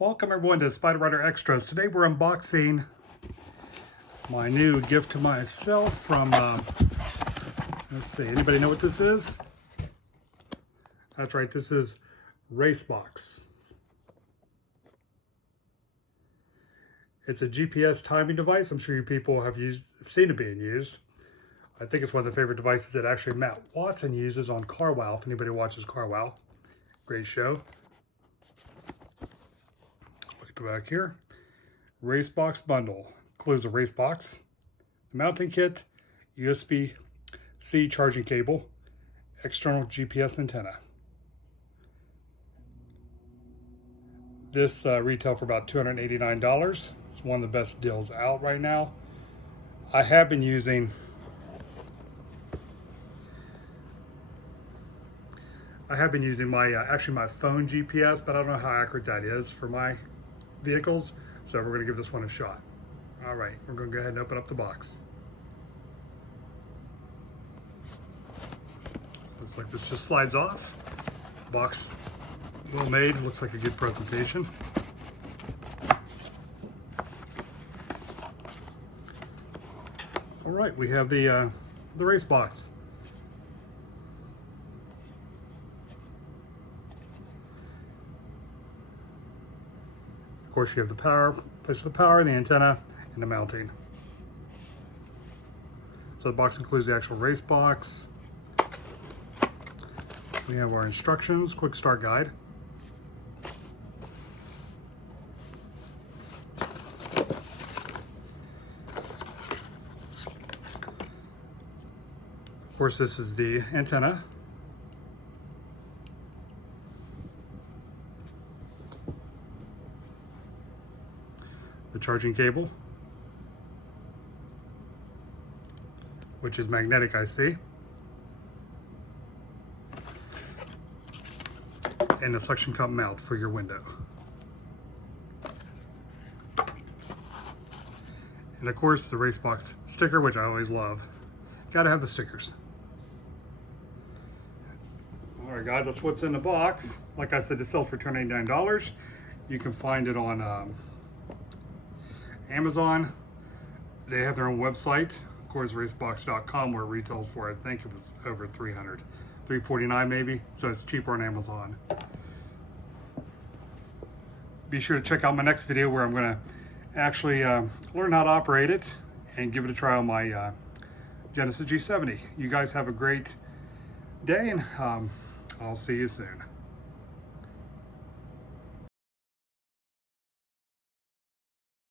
Welcome everyone to Spider Rider Extras. Today we're unboxing my new gift to myself from, let's see, anybody know what this is? That's right, this is RaceBox. It's a GPS timing device. I'm sure you people have seen it being used. I think it's one of the favorite devices that actually Matt Watson uses on CarWow, if anybody watches CarWow. Great show. Look at the back here. RaceBox bundle. Includes a RaceBox, a mounting kit, USB-C charging cable, external GPS antenna. This retailed for about $289. It's one of the best deals out right now. I have been using my actually my phone GPS, but I don't know how accurate that is for my vehicles. So we're going to give this one a shot. All right, we're going to go ahead and open up the box. Looks like this just slides off. Box well made. Looks like a good presentation. All right, we have the RaceBox. Of course, you have the power, place for the power, the antenna, and the mounting. So the box includes the actual RaceBox. We have our instructions, quick start guide. Of course, this is the antenna. The charging cable, which is magnetic, I see, and the suction cup mount for your window. And of course, the RaceBox sticker, which I always love. Gotta have the stickers. All right, guys, that's what's in the box. Like I said, it sells for $289. You can find it on Amazon. They have their own website, of course, racebox.com, where it retails for, I think it was over $349 maybe, so it's cheaper on Amazon. Be sure to check out my next video where I'm going to actually learn how to operate it and give it a try on my Genesis G70. You guys have a great day, and I'll see you soon.